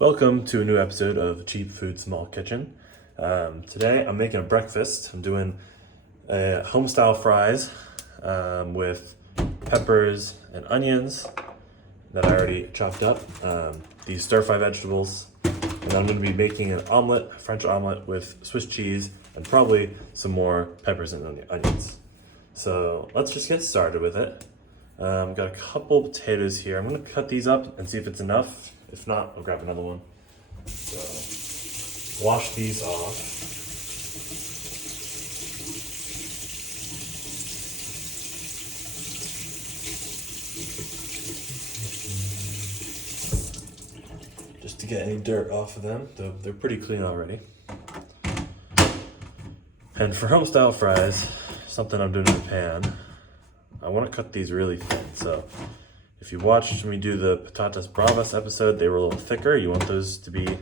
Welcome to a new episode of Cheap Food Small Kitchen. Today I'm making a breakfast. I'm doing home-style fries with peppers and onions that I already chopped up. These stir-fry vegetables. And I'm going to be making an omelet, French omelet with Swiss cheese and probably some more peppers and onions. So let's just get started with it. Got a couple potatoes here. I'm going to cut these up and see if it's enough. If not, I'll grab another one. So, wash these off. Just to get any dirt off of them, though they're pretty clean already. And for home style fries, something I'm doing in the pan, I want to cut these really thin. So if you watched me do the patatas bravas episode, they were a little thicker. You want those to be,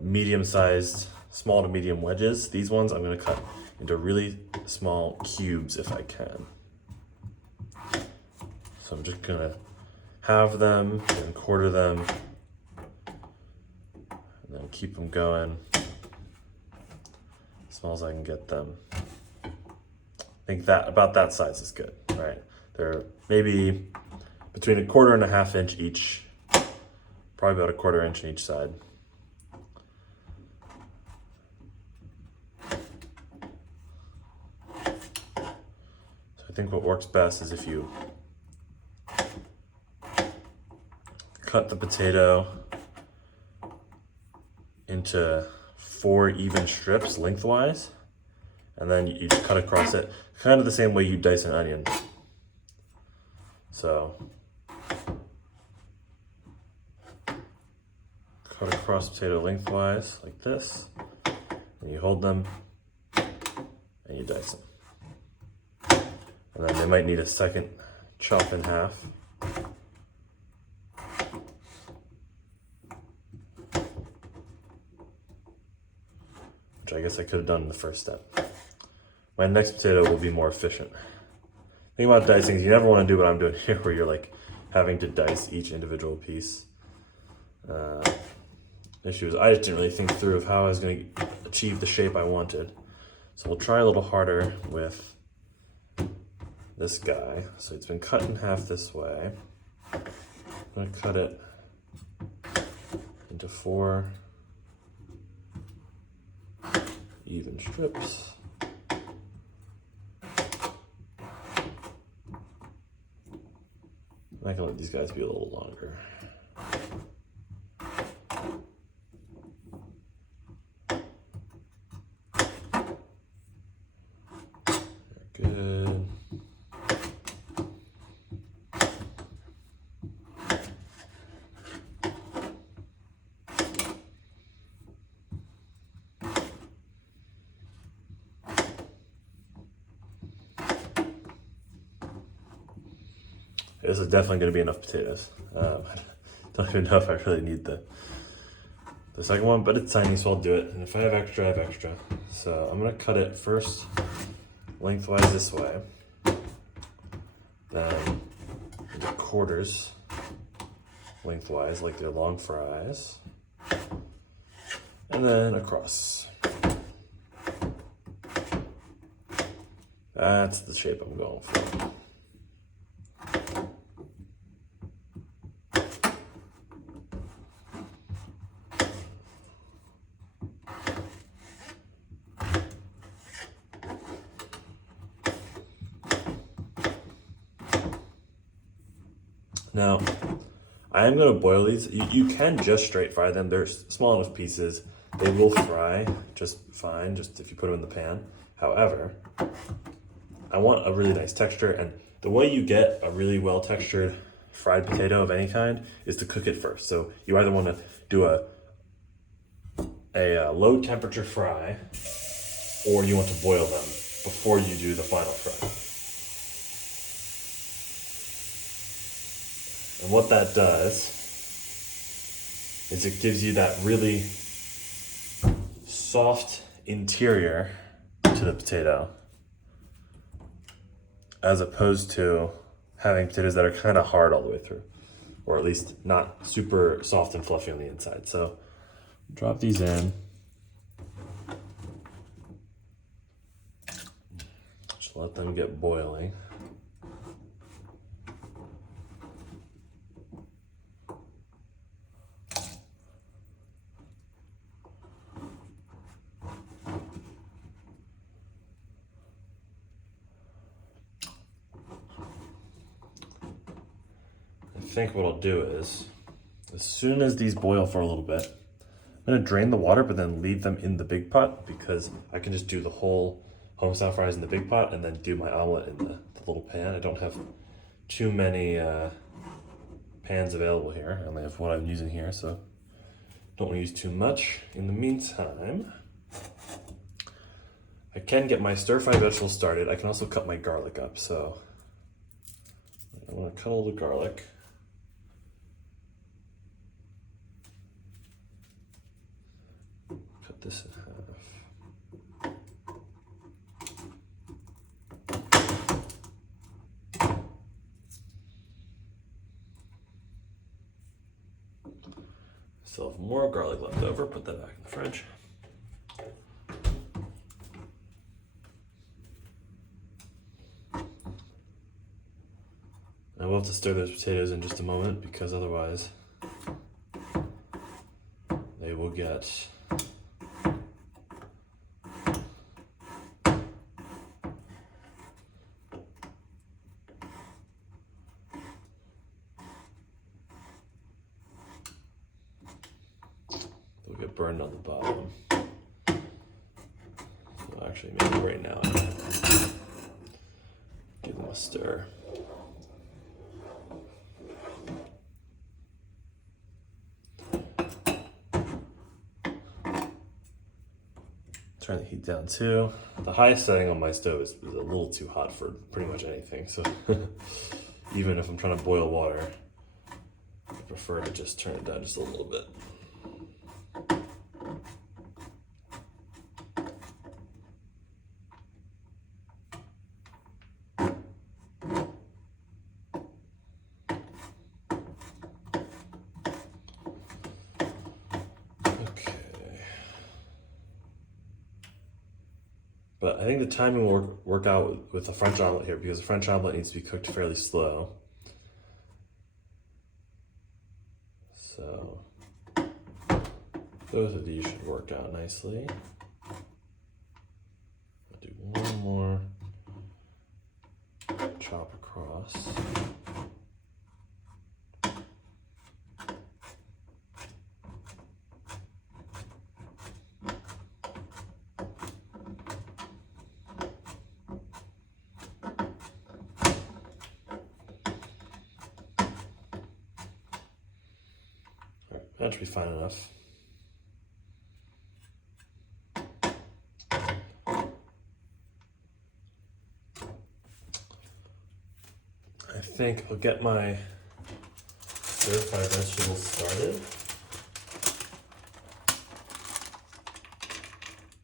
medium-sized, small to medium wedges. These ones I'm going to cut into really small cubes if I can. So I'm just going to halve them and quarter them and then keep them going as small as I can get them. I think that about that size is good, right? They're maybe between 1/4 and 1/2 inch each, probably about 1/4 inch on each side. So I think what works best is if you cut the potato into 4 even strips lengthwise, and then you just cut across it, kind of the same way you dice an onion. So cut across potato lengthwise like this, and you hold them and you dice them. And then they might need a second chop in half. Which I guess I could have done in the first step. My next potato will be more efficient. The thing about dicing is you never want to do what I'm doing here, where you're like having to dice each individual piece. Issue is I just didn't really think through of how I was going to achieve the shape I wanted. So we'll try a little harder with this guy. So it's been cut in half this way. I'm going to cut it into 4 even strips. I can let these guys be a little longer. Good. This is definitely going to be enough potatoes. I don't even know if I really need the second one, but it's tiny, so I'll do it. And if I have extra, I have extra. So I'm going to cut it first lengthwise this way, then into quarters lengthwise like they're long fries, and then across. That's the shape I'm going for. Now, I am going to boil these. You can just straight fry them. They're small enough pieces. They will fry just fine, just if you put them in the pan. However, I want a really nice texture, and the way you get a really well textured fried potato of any kind is to cook it first. So you either want to do a low temperature fry, or you want to boil them before you do the final fry. And what that does is it gives you that really soft interior to the potato, as opposed to having potatoes that are kind of hard all the way through. or at least not super soft and fluffy on the inside. So drop these in. Just let them get boiling. I think what I'll do is, as soon as these boil for a little bit, I'm gonna drain the water, but then leave them in the big pot because I can just do the whole homestyle fries in the big pot and then do my omelet in the little pan. I don't have too many pans available here. I only have what I'm using here, so don't want to use too much. In the meantime, I can get my stir-fry vegetables started. I can also cut my garlic up, so I'm gonna cut all the garlic. Cut this in half. Still have more garlic left over, put that back in the fridge. I will have to stir those potatoes in just a moment because otherwise they will get burned on the bottom. Well, actually, maybe right now I can give them a stir. Turn the heat down too. The highest setting on my stove is a little too hot for pretty much anything, so even if I'm trying to boil water, I prefer to just turn it down just a little bit. But I think the timing will work out with the French omelet here because the French omelet needs to be cooked fairly slow. So both of these should work out nicely. I'll do one more chop across. That should be fine enough. I think I'll get my stir-fry vegetables started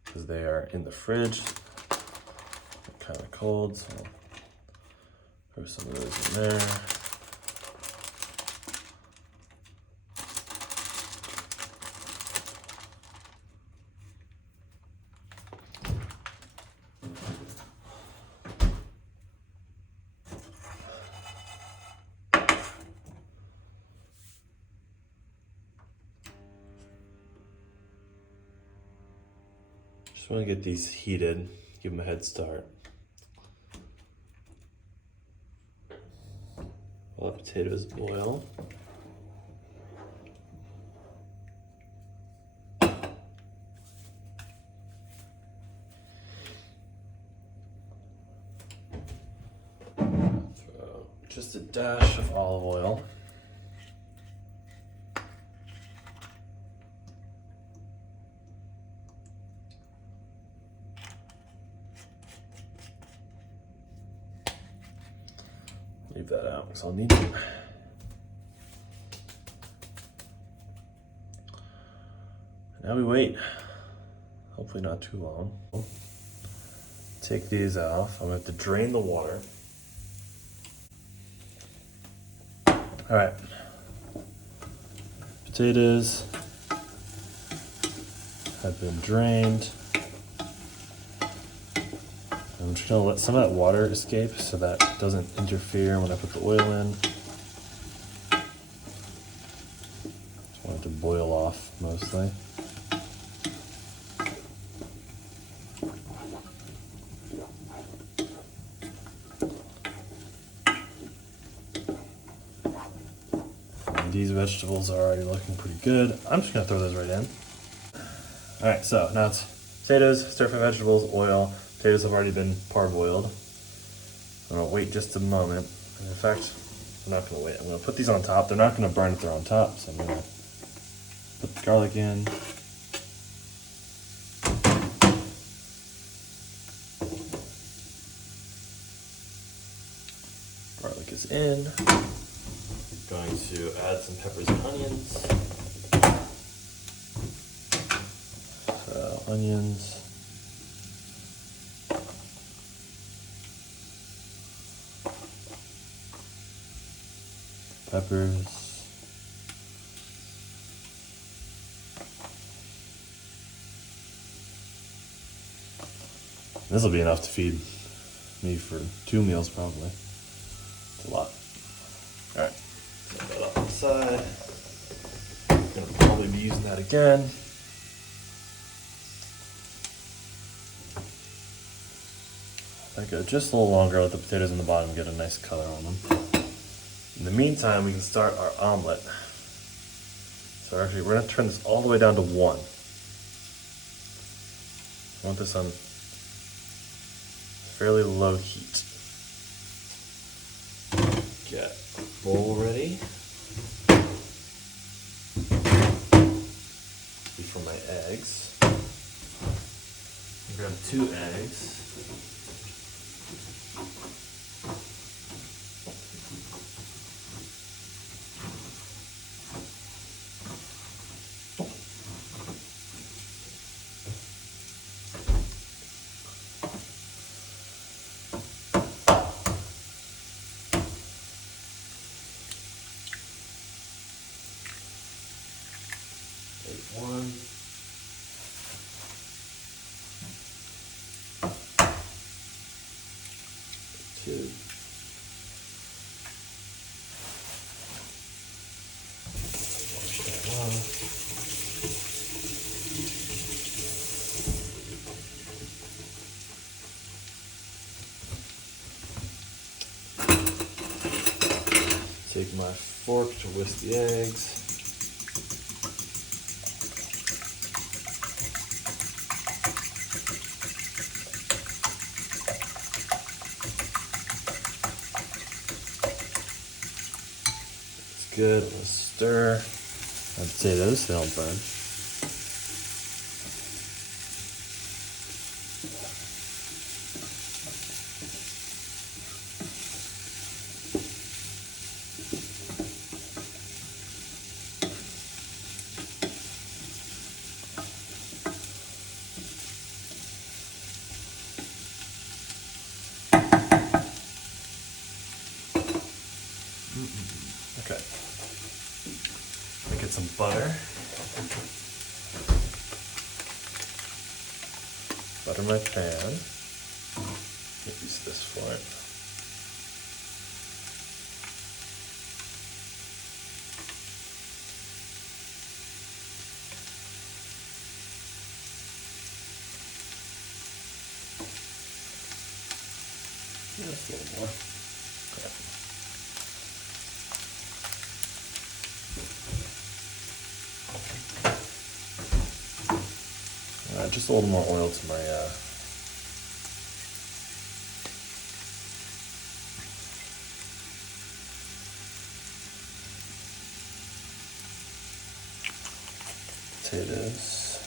because they are in the fridge. They're kind of cold, so I'll throw some of those in there. Just want to get these heated, give them a head start. While the potatoes boil. Throw just a dash of olive oil. Leave that out because I'll need it. Now we wait. Hopefully not too long. Take these off. I'm gonna have to drain the water. All right, potatoes have been drained. I'm just gonna let some of that water escape so that doesn't interfere when I put the oil in. Just want it to boil off mostly. And these vegetables are already looking pretty good. I'm just gonna throw those right in. All right, so now it's potatoes, stir-fry vegetables, oil. Potatoes have already been parboiled. I'm gonna wait just a moment. And in fact, I'm not gonna wait. I'm gonna put these on top. They're not gonna burn if they're on top, so I'm gonna put the garlic in. Garlic is in. I'm going to add some peppers and onions. So, onions. Peppers. This will be enough to feed me for 2 meals probably. It's a lot. Alright, set that up on the side. I'm gonna probably be using that again. Let it go just a little longer, let the potatoes in the bottom get a nice color on them. In the meantime, we can start our omelet. So actually, we're gonna turn this all the way down to 1. I want this on fairly low heat. Get a bowl ready. For my eggs. Grab 2 eggs. One. Two. Wash that off. Take my fork to whisk the eggs. Good, we'll stir my potatoes so they don't burn. Okay. Get some butter. Butter my pan. Use this for it. Just a little more. Okay. Just a little more oil to my potatoes.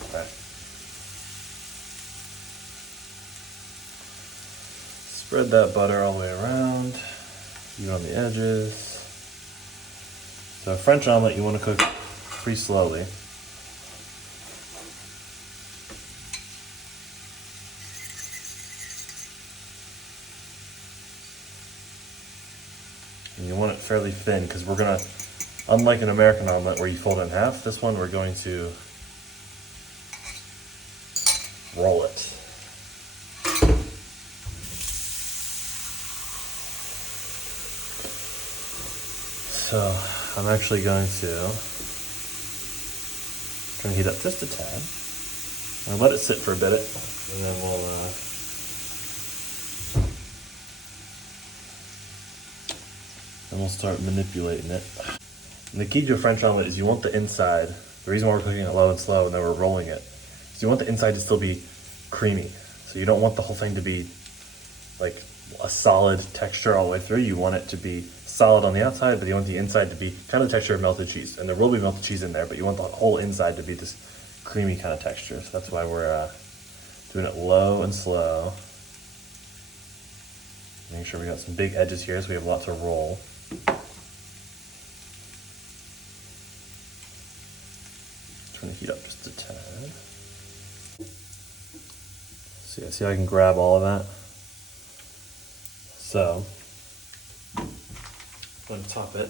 All right. Spread that butter all the way around, even on the edges. So a French omelet you want to cook pretty slowly. And you want it fairly thin because we're gonna, unlike an American omelet where you fold it in half, this one we're going to roll it. So I'm actually going to heat up just a tad. I'll let it sit for a bit, and then we'll start manipulating it. And the key to a French omelet is you want the inside. The reason why we're cooking it low and slow and then we're rolling it is you want the inside to still be creamy. So you don't want the whole thing to be like a solid texture all the way through. You want it to be solid on the outside, but you want the inside to be kind of the texture of melted cheese. And there will be melted cheese in there, but you want the whole inside to be this creamy kind of texture. So that's why we're doing it low and slow. Make sure we got some big edges here so we have lots of roll. Trying to heat up just a tad. See how I can grab all of that? So, I'm going to top it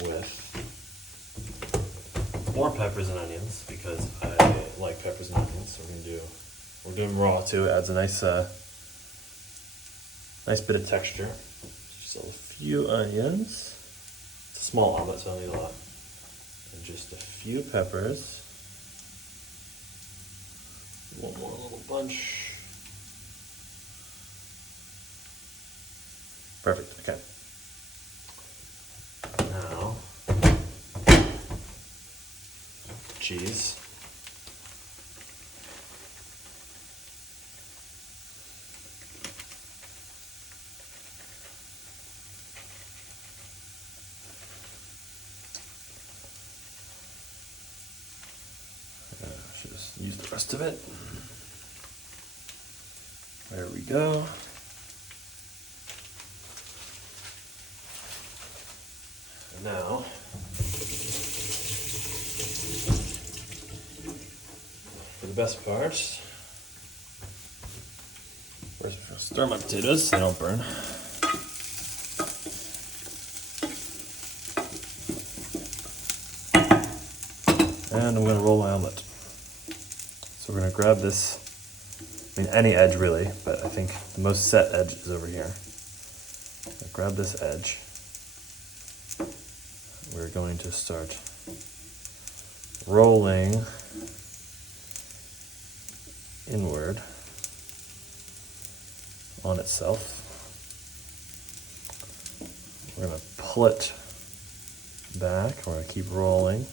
with more peppers and onions because I like peppers and onions. So we're doing raw too. It adds a nice bit of texture. Just a few onions. It's a small omelet, so I don't need a lot. And just a few peppers. One more little bunch. Perfect, okay. Now, cheese. I should just use the rest of it. There we go. And now, for the best part, first stir my potatoes so they don't burn. And I'm going to roll my omelet. So we're going to grab this, I mean any edge really, but I think the most set edge is over here. I'll grab this edge. We're going to start rolling inward on itself. We're going to pull it back. We're going to keep rolling.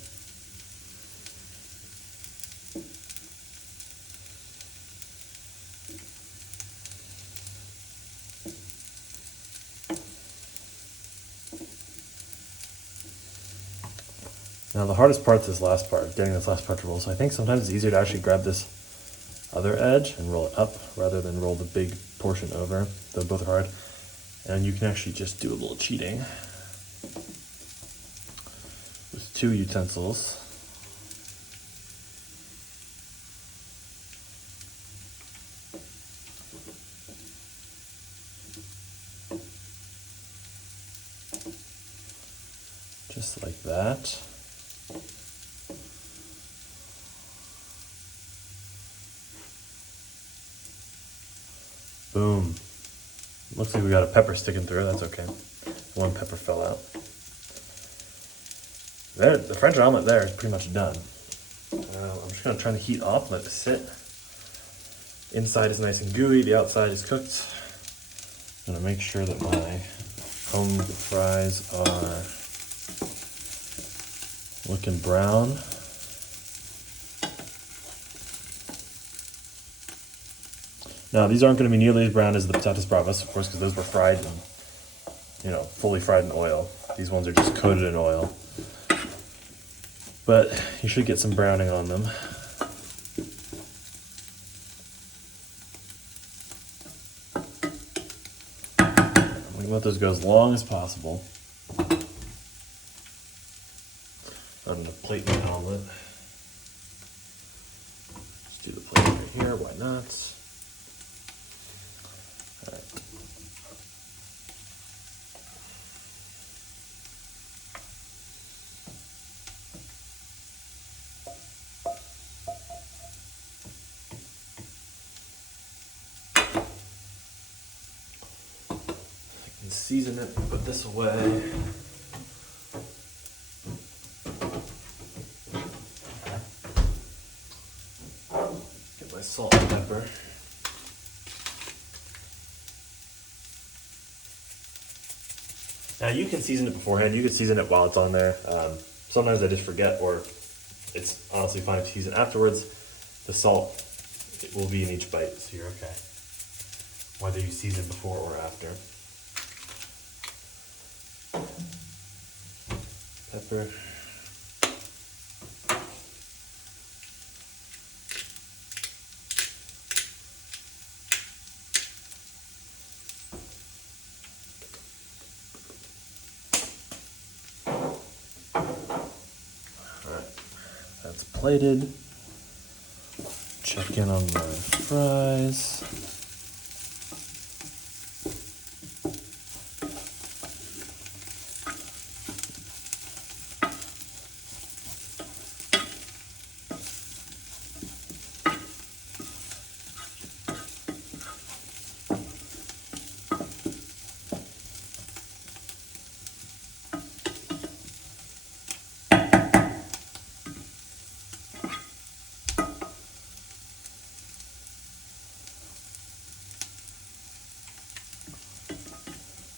Now the hardest part is this last part, getting this last part to roll. So I think sometimes it's easier to actually grab this other edge and roll it up rather than roll the big portion over. Though both are hard. And you can actually just do a little cheating with two utensils. Just like that. Boom. Looks like we got a pepper sticking through, that's okay. One pepper fell out. There, the French omelet there is pretty much done. I'm just gonna turn the heat off, let it sit. Inside is nice and gooey, the outside is cooked. I'm gonna make sure that my home fries are looking brown. Now these aren't going to be nearly as brown as the patatas bravas, of course, because those were fried and, fully fried in oil. These ones are just coated in oil. But you should get some browning on them. We can let those go as long as possible. I'm going to plate my omelet. Let's do the plate right here, why not? All right. season it, put this away. Get my salt and pepper. Now you can season it beforehand, you can season it while it's on there. Sometimes I just forget, or it's honestly fine to season afterwards. The salt, it will be in each bite, so you're okay. Whether you season before or after. Pepper. Alright, that's plated. Check in on my fries.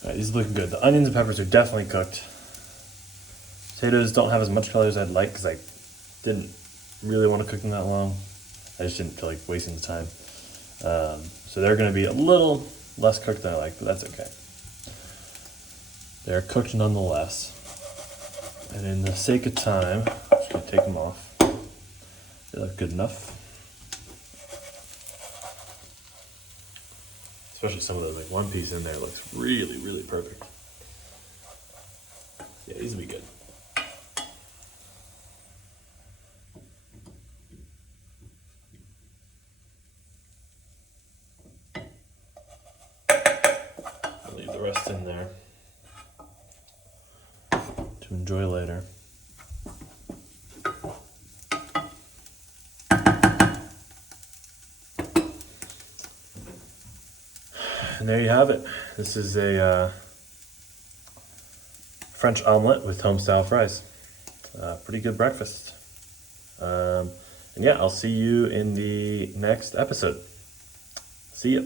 Alright, these are looking good. The onions and peppers are definitely cooked. Potatoes don't have as much color as I'd like because I didn't really want to cook them that long. I just didn't feel like wasting the time. So they're going to be a little less cooked than I like, but that's okay. They're cooked nonetheless. And in the sake of time, I'm just going to take them off. They look good enough. Especially some of those, like one piece in there looks really, really perfect. Yeah, these will be good. I'll leave the rest in there to enjoy later. And there you have it. This is a French omelet with home-style fries. Pretty good breakfast. And yeah, I'll see you in the next episode. See ya.